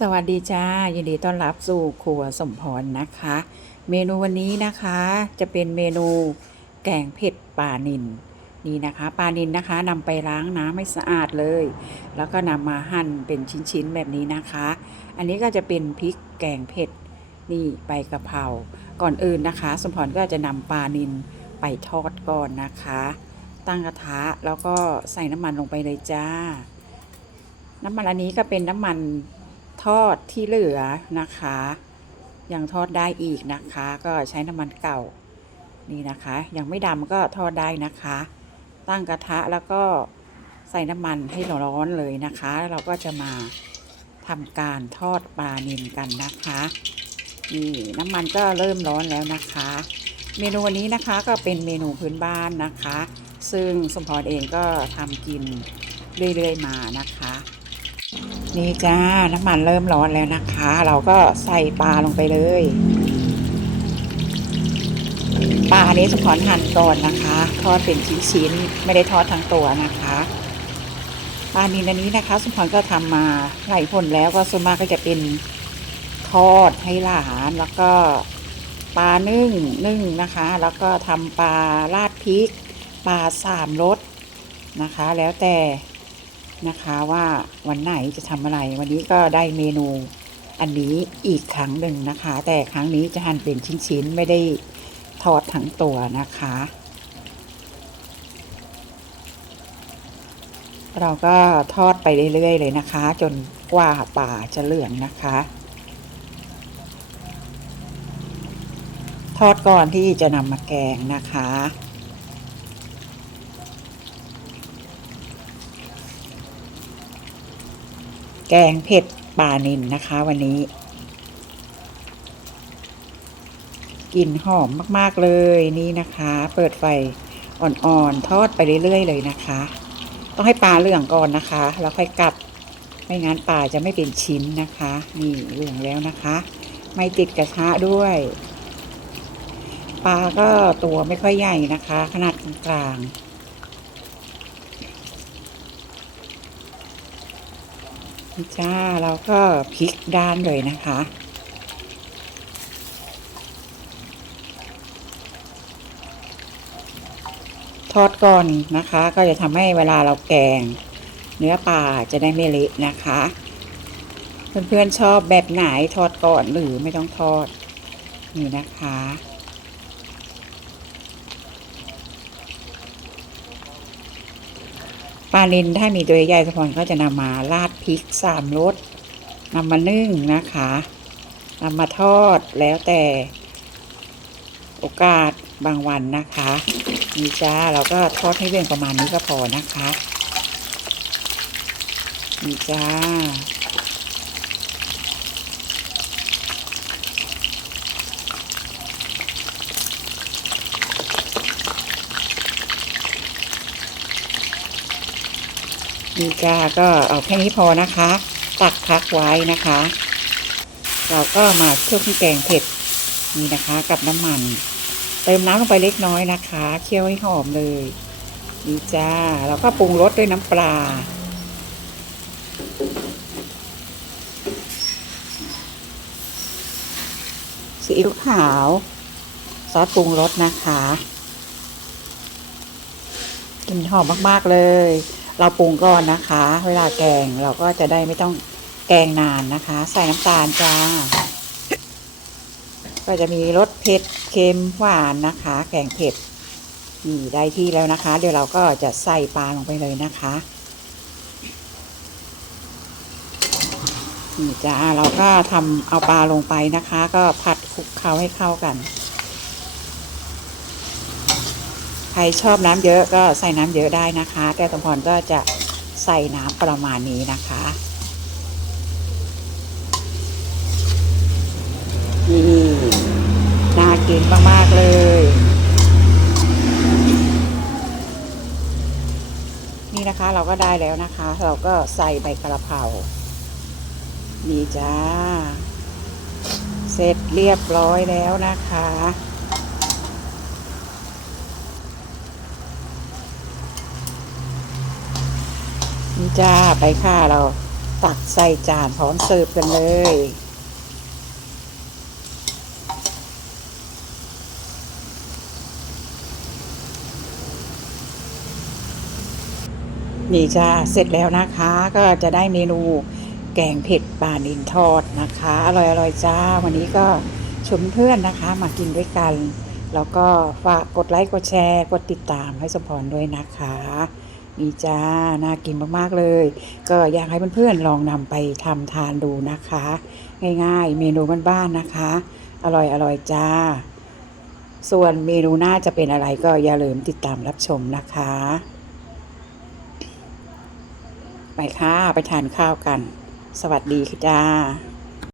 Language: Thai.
สวัสดีจ้ายินดีต้อนรับสู่ครัวสมพรนะคะ เมนูวันนี้นะคะจะเป็นเมนูแกงเผ็ดปลานิลนี่นะคะปลานิลนะคะนำไปล้างน้ำให้สะอาดเลย แล้วก็นำมาหั่นเป็นชิ้นๆแบบนี้นะคะ อันนี้ก็จะเป็นพริกแกงเผ็ดนี่ใบกะเพราก่อนอื่นนะคะ สมพรก็จะนำปลานิลไปทอดก่อนนะคะ ตั้งกระทะแล้วก็ใส่น้ำมันลงไปเลยจ้า น้ำมันอันนี้ก็เป็นน้ำมัน ทอดที่เหลือนะคะ ยังทอดได้อีกนะคะ ก็ใช้น้ำมันเก่านี่นะคะ ยังไม่ดำก็ทอดได้นะคะ ตั้งกระทะแล้วก็ใส่น้ำมันให้ร้อนเลยนะคะ เราก็จะมาทำการทอดปลานิลกันนะคะนี่น้ำมันก็เริ่มร้อนแล้วนะคะ เมนูวันนี้นะคะก็เป็นเมนูพื้นบ้านนะคะ ซึ่งสมพรเองก็ทำกินเรื่อยๆมานะคะ นี่จ้า น้ำมันเริ่มร้อนแล้วนะคะ เราก็ใส่ปลาลงไปเลย ปลาอันนี้สมพรหั่นก่อนนะคะ ทอดเป็นชิ้นๆ ไม่ได้ทอดทั้งตัวนะคะปลานิลอันนี้นะคะสมพรก็ทำมาหลายผลแล้วก็ส่วนมากก็จะเป็นทอดให้หลานแล้วก็ปลานึ่งนึ่งนะคะ แล้วก็ทำปลาราดพริก ปลาสามรสนะคะ แล้วแต่ นะคะว่าวันไหนจะทำอะไร วันนี้ก็ได้เมนูอันนี้อีกครั้งหนึ่งนะคะ แต่ครั้งนี้จะหั่นเป็นชิ้นๆ ไม่ได้ทอดทั้งตัวนะคะ เราก็ทอดไปเรื่อยๆเลยนะคะ จนกว่าป่าจะเหลืองนะคะ ทอดก่อนที่จะนำมาแกงนะคะ แกงเผ็ดปลานิลนะคะ วันนี้กลิ่นหอมมากๆเลยนี่นะคะ เปิดไฟอ่อนๆทอดไปเรื่อยๆเลยนะคะ ต้องให้ปลาเหลืองก่อนนะคะ แล้วค่อยกลับไม่งั้นปลาจะไม่เป็นชิ้นนะคะ นี่เหลืองแล้วนะคะ ไม่ติดกระทะด้วยปลาก็ตัวไม่ค่อยใหญ่นะคะ ขนาดกลางๆ นี่จ้าเราก็พลิกด้านเลยนะคะ ทอดก่อนนะคะ ก็จะทำให้เวลาเราแกง เนื้อปลาจะได้ไม่เละนะคะ เพื่อนๆชอบแบบไหนทอดก่อนหรือไม่ต้องทอด นี่นะคะ ปลาลินถ้ามีตัวใหญ่สะพอนก็จะนำมาราดพริกสามรสนำมานึ่งนะคะนำมาทอดแล้วแต่โอกาสบางวันนะคะนี่จ้าเราก็ทอดให้เรื่องประมาณนี้ก็พอนะคะนี่จ้า นี่จ้าก็เอาแค่นี้พอนะคะ ตักพักไว้นะคะ เราก็มาเครื่องแกงเผ็ดนี่นะคะ กับน้ำมัน เติมน้ำลงไปเล็กน้อยนะคะเคี่ยวให้หอมเลยนี่จ้าเราก็ปรุงรสด้วยน้ำปลาซีอิ๊วขาว ซอสปรุงรสนะคะกลิ่นหอมมาก ๆ เลย เราปรุงก่อนนะคะ เวลาแกงเราก็จะได้ไม่ต้องแกงนานนะคะ ใส่น้ำตาลจ้า ก็จะมีรสเผ็ดเค็มหวานนะคะ แกงเผ็ดนี่ได้ที่แล้วนะคะ เดี๋ยวเราก็จะใส่ปลาลงไปเลยนะคะนี่จ้าเราก็ทำเอาปลาลงไปนะคะ ก็ผัดคลุกเคล้าให้เข้ากัน ใครชอบน้ำเยอะก็ใส่น้ำเยอะได้นะคะ แต่สมพรก็จะใส่น้ำประมาณนี้นะคะนี่น่ากินมากๆเลย นี่นะคะเราก็ได้แล้วนะคะ เราก็ใส่ใบกระเพรานี่จ้า เสร็จเรียบร้อยแล้วนะคะ จ้าไปค่ะเราตักใส่จานพร้อมเสิร์ฟกันเลยนี่จ้าเสร็จแล้วนะคะก็จะได้เมนูแกงเผ็ดปลานินทอดนะคะ อร่อยอร่อยจ้า วันนี้ก็ชวนเพื่อนนะคะ มากินด้วยกัน แล้วก็ฝากกดไลค์กดแชร์ กดติดตามให้สมพรด้วยนะคะ นี่จ้า น่ากินมากๆเลย ก็อยากให้เพื่อนๆลองนำไปทำทานดูนะคะ ง่ายๆ เมนูบ้านๆนะคะ อร่อยอร่อยจ้า ส่วนเมนูหน้าจะเป็นอะไรก็อย่าลืมติดตามรับชมนะคะ ไปค่ะ ไปทานข้าวกัน สวัสดีค่ะจ้า